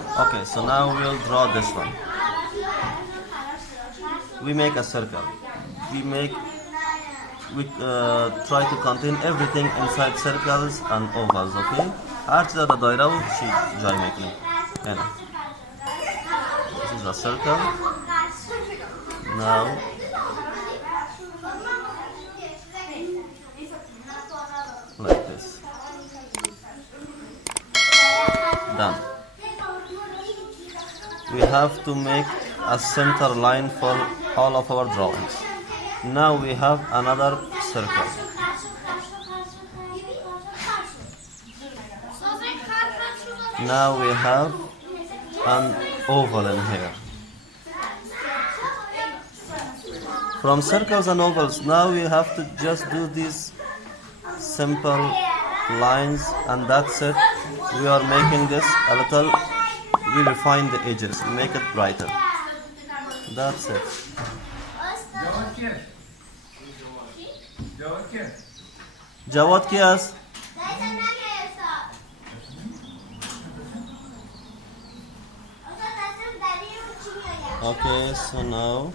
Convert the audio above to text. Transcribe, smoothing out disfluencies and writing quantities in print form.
Okay, so now we'll draw this one. We make a circle. We make we try to contain everything inside circles and ovals, okay? هر چیز در دایره و جای میکنیم. هنا. This is a circle. Now like this. Done. We have to make a center line for all of our drawings. Now we have another circle. Now we have an oval in here. From circles and ovals, now we have to just do these simple lines, and that's it. We are making this a little, we refine the edges, make it brighter. That's it. Jawad ki has? Okay, so now